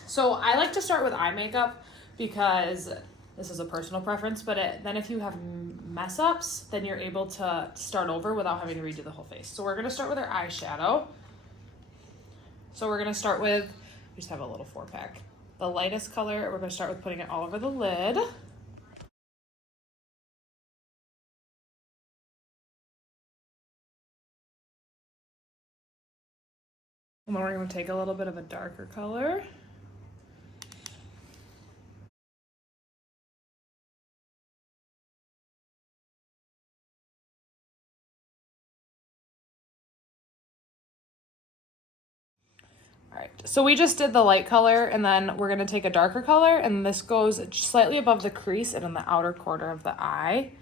white. So I like to start with eye makeup because this is a personal preference, but then if you have mess ups, then you're able to start over without having to redo the whole face. So we're gonna start with our eyeshadow. So we're gonna start with, we just have a little 4-pack. The lightest color, we're gonna start with putting it all over the lid. And then we're gonna take a little bit of a darker color. All right, so we just did the light color, and then we're gonna take a darker color, and this goes slightly above the crease and in the outer corner of the eye.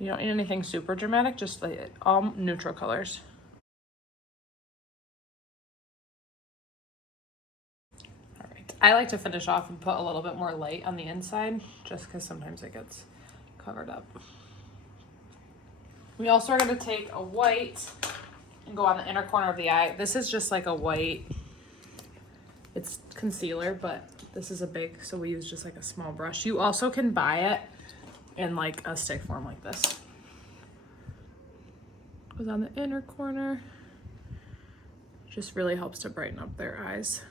You don't need anything super dramatic, just like all neutral colors. All right, I like to finish off and put a little bit more light on the inside, just because sometimes it gets covered up. We also are gonna take a white and go on the inner corner of the eye. This is just like a white, it's concealer, but this is a big, so we use just like a small brush. You also can buy it in like a stick form like this. Goes on the inner corner. Just really helps to brighten up their eyes.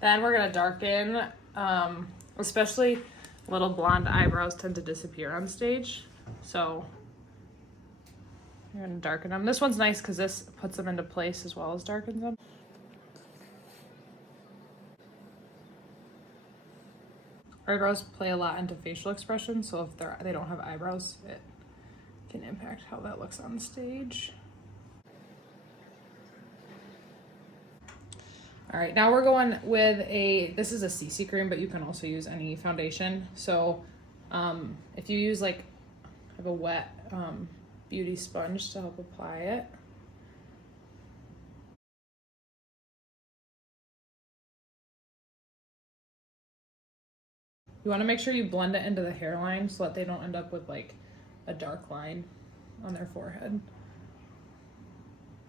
Then we're gonna darken, especially little blonde eyebrows tend to disappear on stage. So you're gonna darken them. This one's nice because this puts them into place as well as darkens them. Eyebrows play a lot into facial expression, so if they don't have eyebrows, it can impact how that looks on stage. All right, now we're going with this is a CC cream, but you can also use any foundation. So if you use like, have a wet beauty sponge to help apply it. You wanna make sure you blend it into the hairline so that they don't end up with like a dark line on their forehead.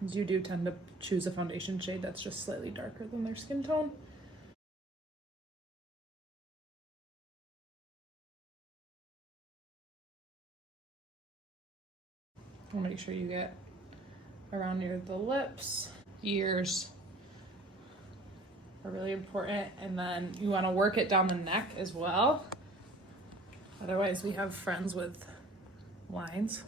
You do tend to choose a foundation shade that's just slightly darker than their skin tone. I'll make sure you get around near the lips. Ears are really important, and then you want to work it down the neck as well. Otherwise we have friends with lines.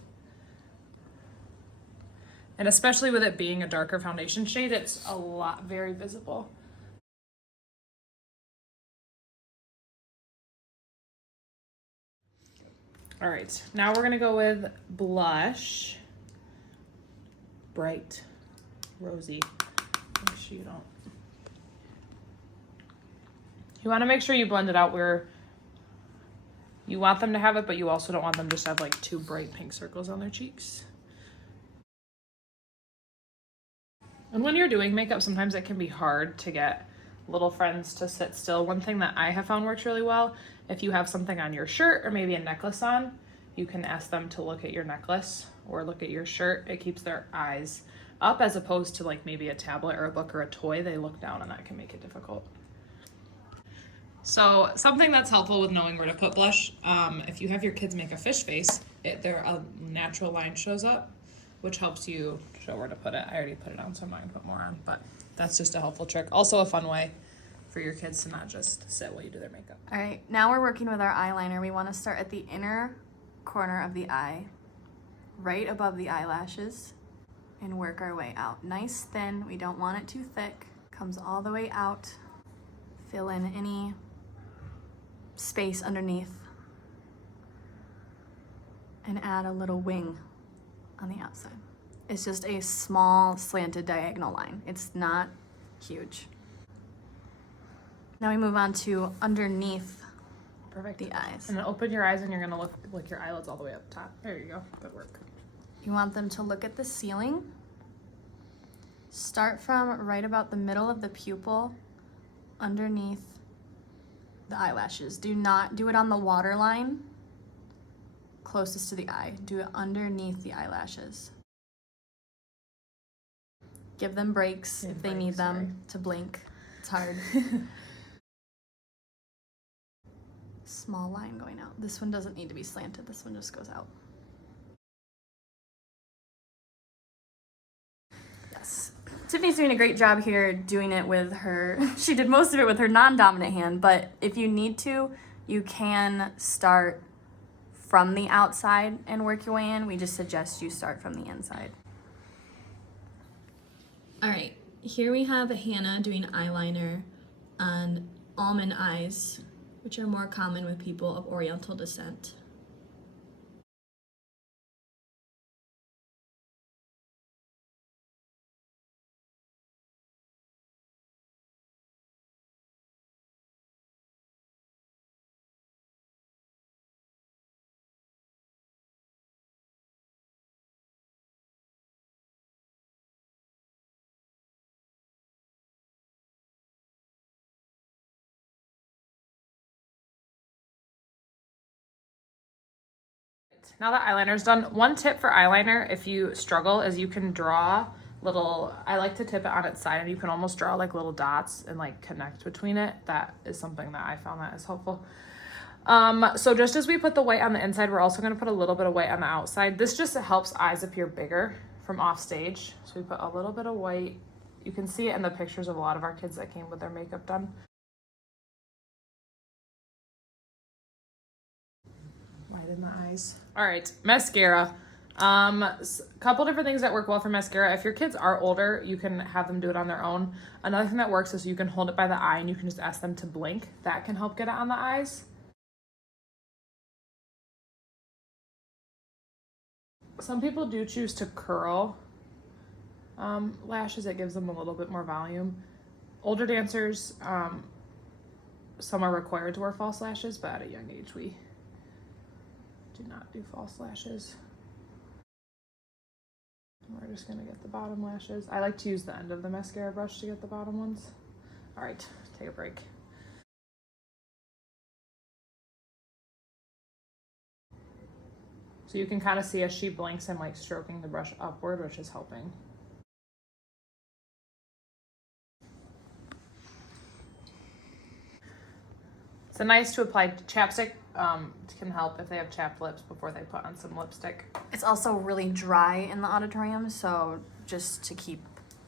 And especially with it being a darker foundation shade, it's very visible. All right, now we're gonna go with blush. Bright, rosy. Make sure you don't. You wanna make sure you blend it out where you want them to have it, but you also don't want them just to have like 2 bright pink circles on their cheeks. And when you're doing makeup, sometimes it can be hard to get little friends to sit still. One thing that I have found works really well, if you have something on your shirt or maybe a necklace on, you can ask them to look at your necklace or look at your shirt. It keeps their eyes up as opposed to like maybe a tablet or a book or a toy. They look down and that can make it difficult. So something that's helpful with knowing where to put blush, if you have your kids make a fish face, a natural line shows up, which helps you show where to put it. I already put it on, so I'm not gonna put more on, but that's just a helpful trick. Also a fun way for your kids to not just sit while you do their makeup. All right, now we're working with our eyeliner. We wanna start at the inner corner of the eye, right above the eyelashes, and work our way out. Nice thin, we don't want it too thick. Comes all the way out. Fill in any space underneath. And add a little wing on the outside. It's just a small slanted diagonal line. It's not huge. Now we move on to underneath the eyes. And then open your eyes and you're gonna look like your eyelids all the way up top. There you go, good work. You want them to look at the ceiling. Start from right about the middle of the pupil, underneath, the eyelashes. Do not do it on the waterline closest to the eye. Do it underneath the eyelashes. Give them breaks if they need them to blink. It's hard. Small line going out. This one doesn't need to be slanted. This one just goes out. Yes. Tiffany's doing a great job here doing it with her, she did most of it with her non-dominant hand, but if you need to, you can start from the outside and work your way in. We just suggest you start from the inside. All right, here we have Hannah doing eyeliner on almond eyes, which are more common with people of Oriental descent. Now that eyeliner's done, one tip for eyeliner, if you struggle, is you can draw little, I like to tip it on its side, and you can almost draw like little dots and like connect between it. That is something that I found that is helpful. So just as we put the white on the inside, we're also going to put a little bit of white on the outside. This just helps eyes appear bigger from off stage. So we put a little bit of white. You can see it in the pictures of a lot of our kids that came with their makeup done. White in the eyes. All right, mascara. Couple different things that work well for mascara. If your kids are older, you can have them do it on their own. Another thing that works is you can hold it by the eye and you can just ask them to blink. That can help get it on the eyes. Some people do choose to curl lashes. It gives them a little bit more volume. Older dancers, some are required to wear false lashes, but at a young age we do not do false lashes. We're just gonna get the bottom lashes. I like to use the end of the mascara brush to get the bottom ones. All right, take a break. So you can kind of see as she blinks, I'm like stroking the brush upward, which is helping. It's nice to apply chapstick. Can help if they have chapped lips before they put on some lipstick. It's also really dry in the auditorium, so just to keep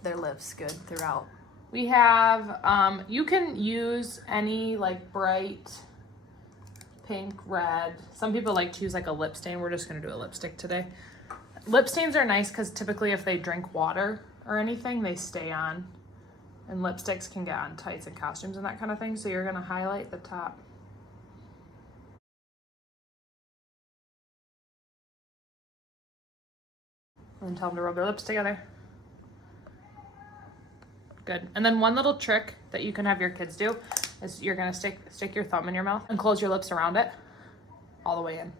their lips good throughout. We have, you can use any like bright pink, red. Some people like to use like a lip stain. We're just gonna do a lipstick today. Lip stains are nice because typically if they drink water or anything, they stay on. And lipsticks can get on tights and costumes and that kind of thing. So you're gonna highlight the top. And then tell them to rub their lips together. Good. And then one little trick that you can have your kids do is you're gonna stick your thumb in your mouth and close your lips around it all the way in.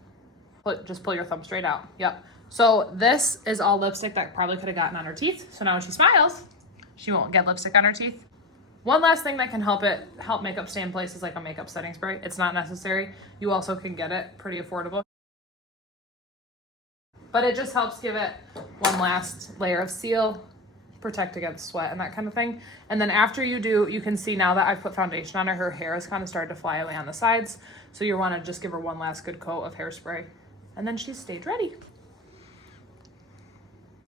Just pull your thumb straight out. Yep. So this is all lipstick that probably could have gotten on her teeth. So now when she smiles, she won't get lipstick on her teeth. One last thing that can help makeup stay in place is like a makeup setting spray. It's not necessary. You also can get it pretty affordable. But it just helps give it one last layer of seal, protect against sweat and that kind of thing. And then after you do, you can see now that I've put foundation on her, her hair has kind of started to fly away on the sides. So you want to just give her one last good coat of hairspray. And then she's stage ready.